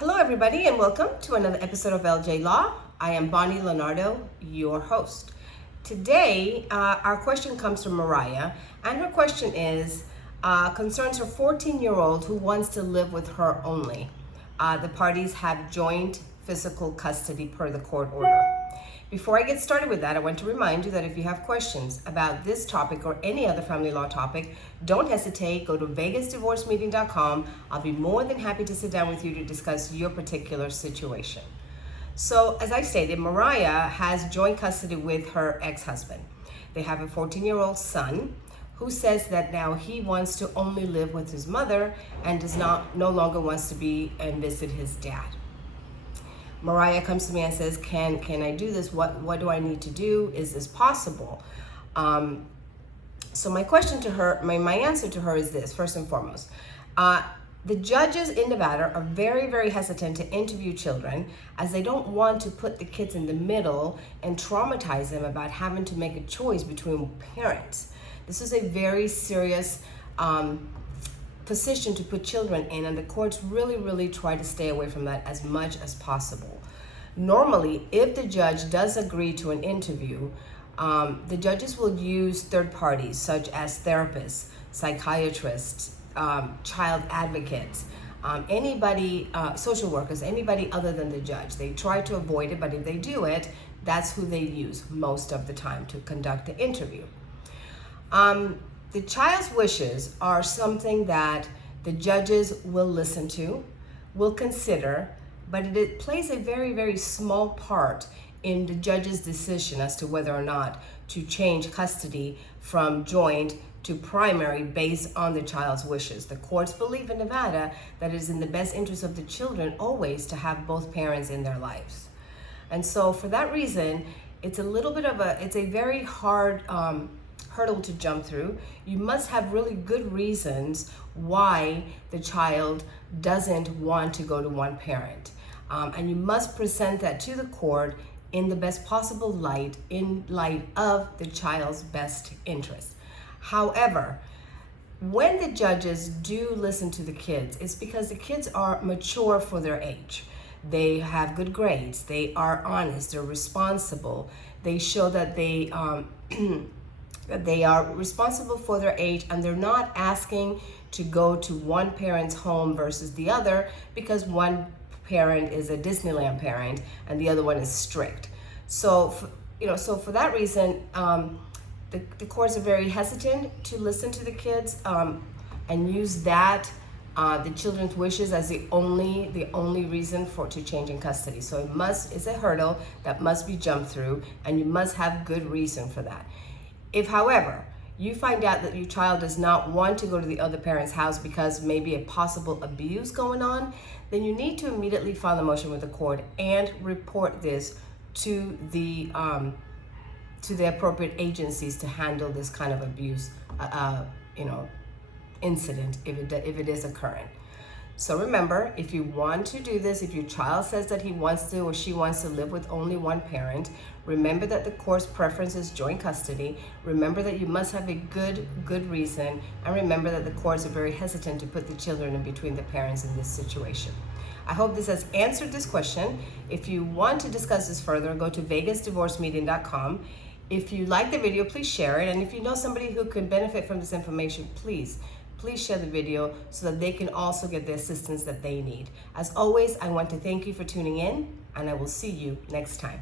Hello everybody and welcome to another episode of LJ Law. I am Bonnie Leonardo, your host. Today, our question comes from Mariah, and her question concerns her 14-year-old who wants to live with her only. The parties have joint physical custody per the court order. Before I get started with that, I want to remind you that if you have questions about this topic or any other family law topic, don't hesitate. Go to vegasdivorcemeeting.com. I'll be more than happy to sit down with you to discuss your particular situation. So, as I stated, Mariah has joint custody with her ex-husband. They have a 14-year-old son who says that now he wants to only live with his mother and no longer wants to be and visit his dad. Mariah comes to me and says, can I do this? What do I need to do? Is this possible? So my question to her, my answer to her is this, first and foremost. The judges in Nevada are very, very hesitant to interview children as they don't want to put the kids in the middle and traumatize them about having to make a choice between parents. This is a very serious position to put children in, and the courts really try to stay away from that as much as possible. Normally, if the judge does agree to an interview, the judges will use third parties such as therapists, psychiatrists, child advocates, anybody, social workers, anybody other than the judge. They try to avoid it, but if they do it, that's who they use most of the time to conduct the interview. The child's wishes are something that the judges will listen to, will consider, but it plays a very small part in the judge's decision as to whether or not to change custody from joint to primary based on the child's wishes. The courts believe in Nevada that it is in the best interest of the children always to have both parents in their lives. And so for that reason, it's a very hard hurdle to jump through. You must have really good reasons why the child doesn't want to go to one parent. And you must present that to the court in the best possible light, in light of the child's best interest. However, when the judges do listen to the kids, it's because the kids are mature for their age. They have good grades, they are honest, they're responsible, they show that they are responsible for their age, and they're not asking to go to one parent's home versus the other because one parent is a Disneyland parent and the other one is strict. So, for that reason, the courts are very hesitant to listen to the kids and use that the children's wishes as the only reason to change in custody. So it's a hurdle that must be jumped through, and you must have good reason for that. If, however, you find out that your child does not want to go to the other parent's house because maybe a possible abuse going on, then you need to immediately file a motion with the court and report this to the appropriate agencies to handle this kind of abuse, incident if it is occurring. So remember, if you want to do this, if your child says that he wants to or she wants to live with only one parent, remember that the court's preference is joint custody. Remember that you must have a good reason, and remember that the courts are very hesitant to put the children in between the parents in this situation. I hope this has answered this question. If you want to discuss this further, go to vegasdivorcemeeting.com. If you like the video, please share it, and if you know somebody who could benefit from this information, please share the video so that they can also get the assistance that they need. As always, I want to thank you for tuning in, and I will see you next time.